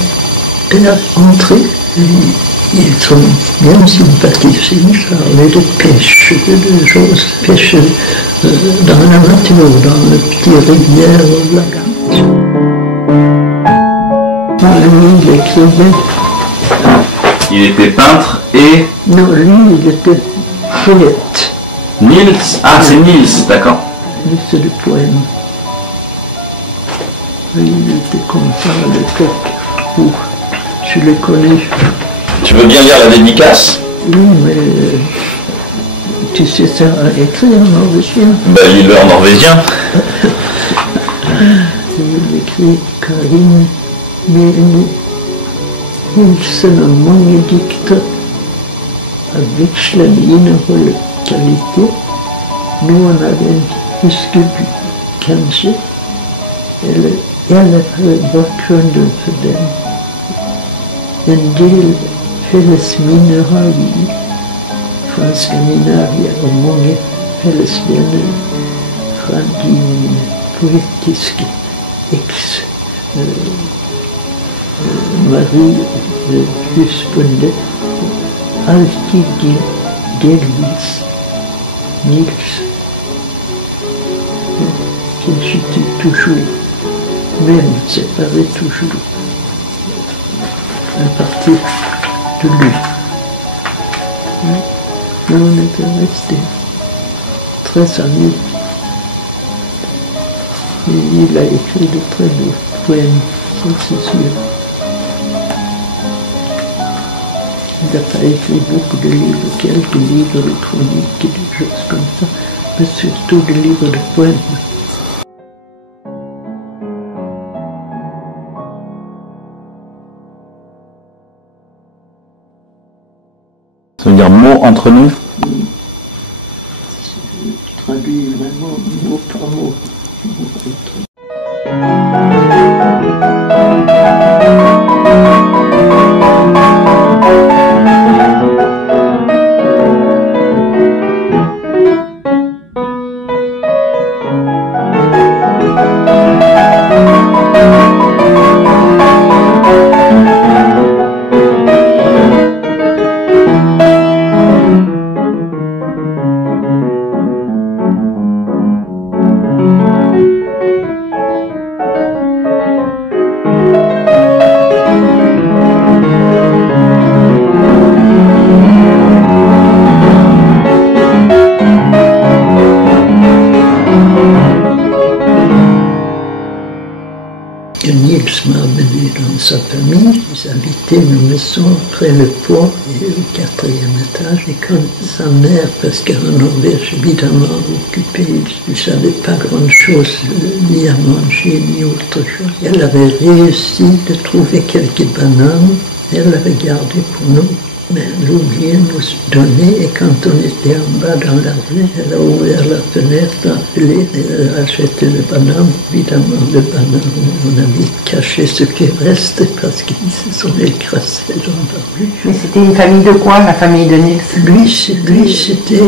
père, entrez. Et ils sont bien sympathiques, ils parlaient de pêche, de choses, pêche dans la nature, dans les petites rivières, la gare. Lui, il écrivait. Il était peintre et... Non, lui, il était poète. Niels. Ah, c'est Niels, d'accord. Mais c'est le poème. Il était comme ça à l'époque où je le connais. Tu veux bien lire la dédicace? Oui, mais tu sais ça écrire en norvégien. Ben, lis-le en norvégien. Il écrit Karine Mene Nielsen og mange dikter av vekslende innhold og kvalitet. Noen av dem husker du kanskje, eller i alle fall bakgrunnen for dem. En del felles minner har vi fra Skandinavia og mange felles venner fra din poetiske Marie husbonde, alltid delvis Niels. Qu'ils étaient toujours, même séparés toujours, à partir de lui. Mais on était restés très amis. Et il a écrit de très beaux poèmes, ça c'est sûr. Il n'a pas écrit beaucoup de livres, quelques livres de chroniques et des choses comme ça, mais surtout des livres de poèmes. Ça veut dire mot entre nous? Je traduis vraiment mot par mot. Niels m'a amené dans sa famille. Ils habitaient une maison près le pont et au 4e étage. Et quand sa mère, parce qu'en Norvège, évidemment occupée, ils ne savaient pas grand-chose, ni à manger, ni autre chose. Elle avait réussi de trouver quelques bananes. Elle l'avait gardé pour nous. Mais elle oubliait de nous donner, et quand on était en bas dans la rue, elle a ouvert la fenêtre, appelé, et elle a acheté les bananes. Évidemment, les bananes, on a vite caché ce qui restait parce qu'ils se sont écrasés dans la rue. Mais c'était une famille de quoi, la famille de Niels? Lui, c'était...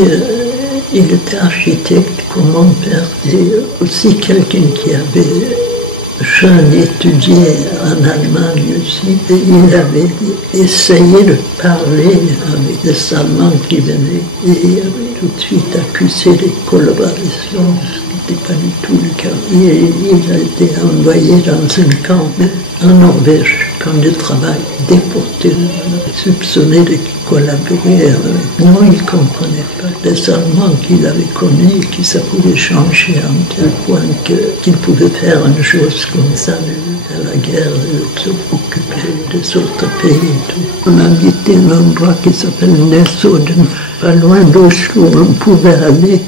il était architecte pour mon père, et aussi quelqu'un qui avait... jeune étudié en Allemagne aussi, et il avait essayé de parler avec des Allemands qui venaient, et il avait tout de suite accusé des collaborations, ce qui n'était pas du tout le cas. Et il a été envoyé dans un camp en Norvège, camp de travail, déporté, soupçonné de collaborer avec. Non, il ne comprenait pas. Les Allemands qu'il avait connus, que ça pouvait changer à un tel point qu'il pouvait faire une chose comme ça, à la guerre, s'occuper des autres pays et tout. On a habité un endroit qui s'appelle Nesodden, pas loin d'Oslo. On pouvait aller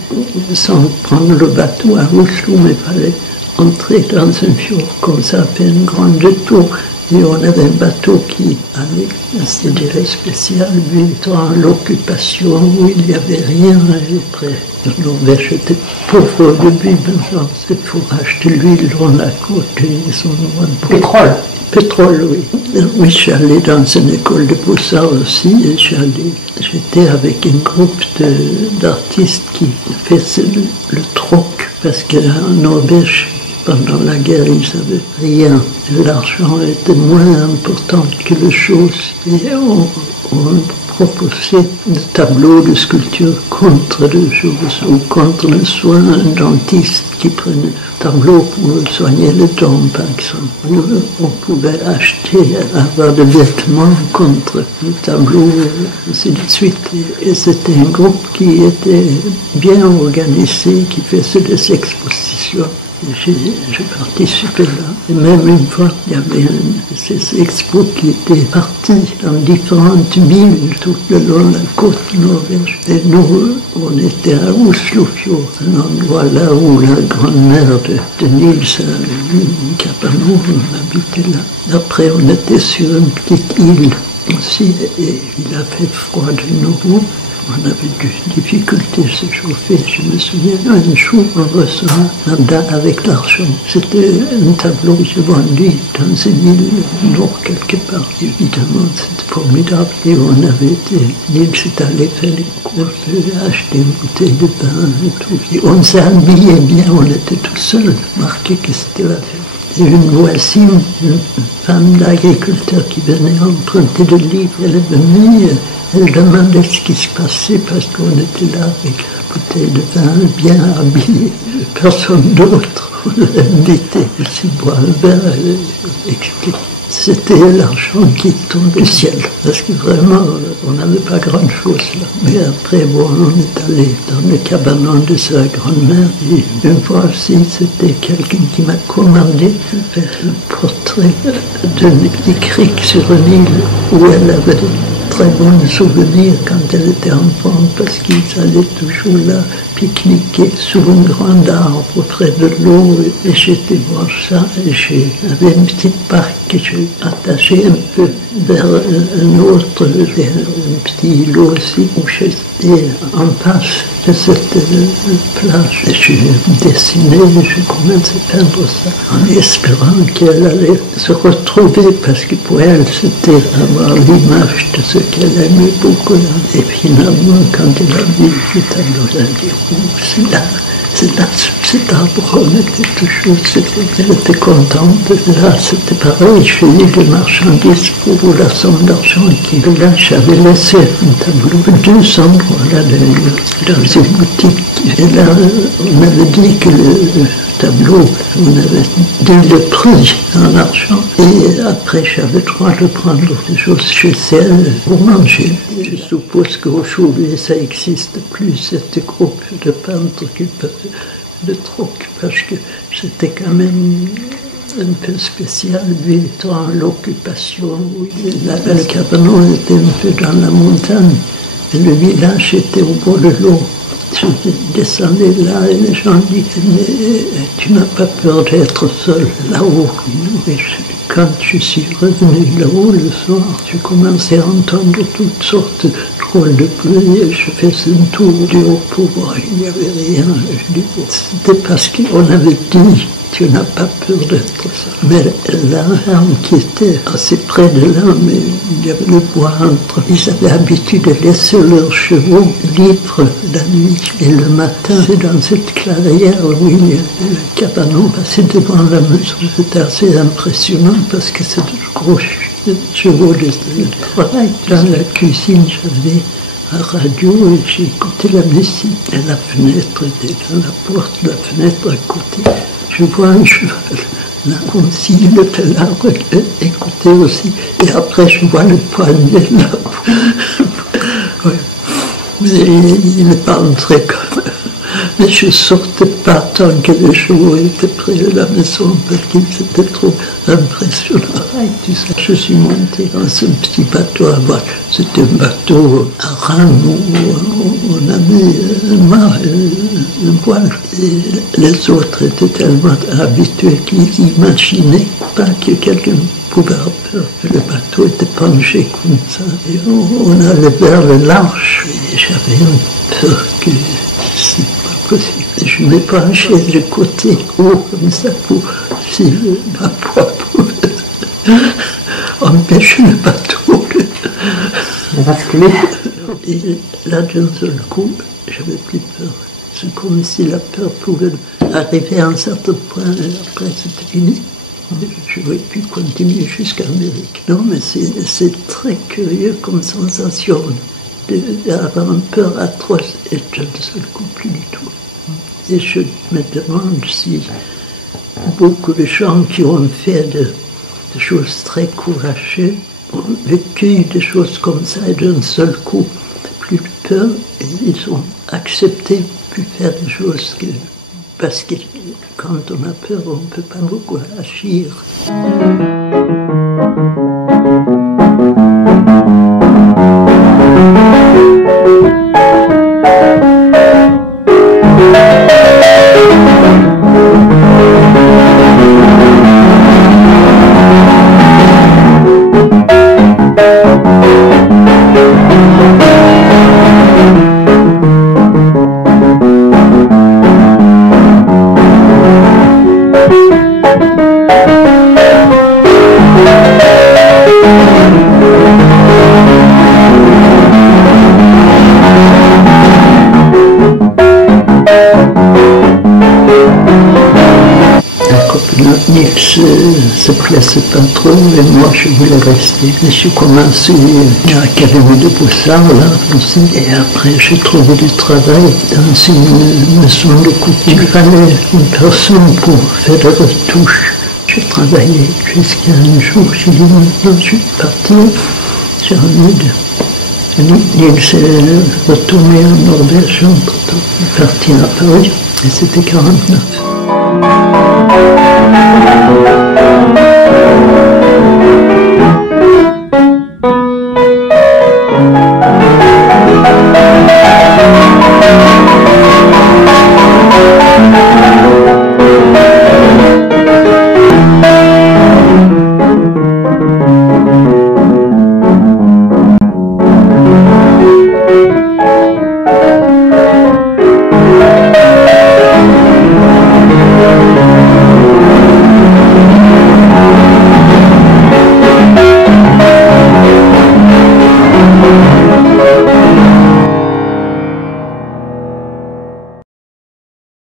sans prendre le bateau à Oslo, mais il fallait entrer dans un fjord comme ça, fait une grande tour. Et on avait un bateau qui allait, c'était des spécial, mais dans l'occupation où il n'y avait rien. Et après, la Norvège était pauvre au début, maintenant c'est pour acheter l'huile dans la côte et son Pétrole. Pétrole, oui. Oui, je suis allé dans une école de beaux-arts aussi, et j'étais avec un groupe d'artistes qui faisaient le troc, parce qu'en Norvège, pendant la guerre, ils n'avaient rien. L'argent était moins important que les choses. Et on proposait des tableaux de sculpture contre les choses ou contre le soin. Un dentiste qui prenait tableau pour soigner les dents, par exemple. On pouvait acheter, avoir des vêtements contre le tableau, ainsi de suite. Et c'était un groupe qui était bien organisé, qui faisait des expositions. J'ai participé là. Et même une fois, il y avait ces expos qui étaient partis dans différentes villes tout le long de la côte norvégienne. Et nous, on était à Oslofjord, un endroit là où la grand-mère de Nils Kapanou habitait là. Après, on était sur une petite île aussi, et il a fait froid de nouveau. On avait des difficultés à se chauffer. Je me souviens, un jour, on reçoit un dame avec l'argent. C'était un tableau que j'ai vendu dans une île nord quelque part. Évidemment, c'était formidable. Et on avait été, Nils est allé faire les courses, acheter une bouteille de vin et tout. Et on s'habillait bien, on était tout seul. Marqué que c'était une voisine, une femme d'agriculteur qui venait emprunter des livres. Elle est venue. Elle demandait ce qui se passait parce qu'on était là avec une bouteille de vin bien habillée. Personne d'autre. On l'invitait aussi boire un verre et expliquer. C'était l'argent qui tombait du ciel. Parce que vraiment, on n'avait pas grand-chose là. Mais après, bon, on est allé dans le cabanon de sa grand-mère. Et une fois aussi, c'était quelqu'un qui m'a commandé de faire un portrait d'un petit cric sur une île où elle avait très bons souvenirs quand elle était enfant, parce qu'ils allaient toujours là pique-niquer sous un grand arbre près de l'eau, et j'étais voir ça, et j'avais une petite barque que j'ai attachée un peu vers un autre, vers un petit îlot aussi, où j'étais en face de cette plage. Et je dessinais, je commençais à peindre ça, en espérant qu'elle allait se retrouver, parce que pour elle, c'était avoir l'image de ce qu'elle aimait beaucoup. Et finalement, quand elle a vu le tableau, elle a dit, oh, c'est là, cet arbre, on était toujours, elle était contente. Là, c'était pareil, je faisais des marchandises pour la somme d'argent qui, là, j'avais laissé un tableau de 200 endroits, là, dans une boutique. Et là, on avait dit que le tableau, on avait dit le prix en argent. Et après, j'avais le droit de prendre des choses chez elle pour manger. Je suppose qu'aujourd'hui, ça n'existe plus, cette groupe de peintres qui faisaient le troc, parce que c'était quand même un peu spécial, lui étant l'occupation. Le cabanon était un peu dans la montagne, et le village était au bord de l'eau. Je descendais là et les gens disaient, mais tu n'as pas peur d'être seul là-haut. Et quand je suis revenu là-haut le soir, je commençais à entendre toutes sortes de drôles de bruit et je faisais un tour du haut pour voir, il n'y avait rien. C'était parce qu'on avait dit, tu n'as pas peur d'être seul. Mais la ferme qui était assez près de là, mais il y avait le bois entre. Ils avaient l'habitude de laisser leurs chevaux libres la nuit. Et le matin, c'est dans cette clairière où il y avait le cabanon passé devant la maison. C'était assez impressionnant parce que c'est de gros chevaux de travail. Dans la cuisine, j'avais la radio et j'ai écouté la musique. Et la fenêtre était dans la porte, la fenêtre à côté. Je vois un cheval, là aussi, le pelard, écoutez aussi, et après je vois le poignet là. Ouais. Mais il n'est pas entré comme. Mais je ne sortais pas tant que les chevaux étaient près de la maison, parce qu'ils étaient trop impressionnants. Et tu sais, je suis monté dans ce petit bateau à voile. C'était un bateau à rame où on a mis un mât, un voile. Et les autres étaient tellement habitués qu'ils imaginaient pas que quelqu'un pouvait avoir peur. Le bateau était penché comme ça. Et on allait vers le large. Et j'avais une peur que c'est pas possible. Et je me penchais de côté haut comme ça pour si ma poids pouvait empêcher le bateau de basculer. Et là, d'un seul coup, j'avais plus peur. C'est comme si la peur pouvait arriver à un certain point et après c'était fini. Je ne pouvais plus continuer jusqu'à l'Amérique. Non, mais c'est très curieux comme sensation d'avoir une peur atroce et d'un seul coup plus du tout. Et je me demande si beaucoup de gens qui ont fait de choses très courageuses ont vécu des choses comme ça et d'un seul coup, plus de peur, et ils ont accepté de plus faire des choses parce que quand on a peur, on ne peut pas beaucoup agir. Se plaisait pas trop, et moi je voulais rester. Et j'ai commencé à l'académie de Boussard, là aussi, et après j'ai trouvé du travail dans une maison de couture. Il fallait une personne pour faire des retouches. J'ai travaillé jusqu'à un jour, j'ai dit maintenant je vais partir, j'ai envie de... Il s'est retourné en Norvège, entre-temps, il est parti à Paris, et c'était 49.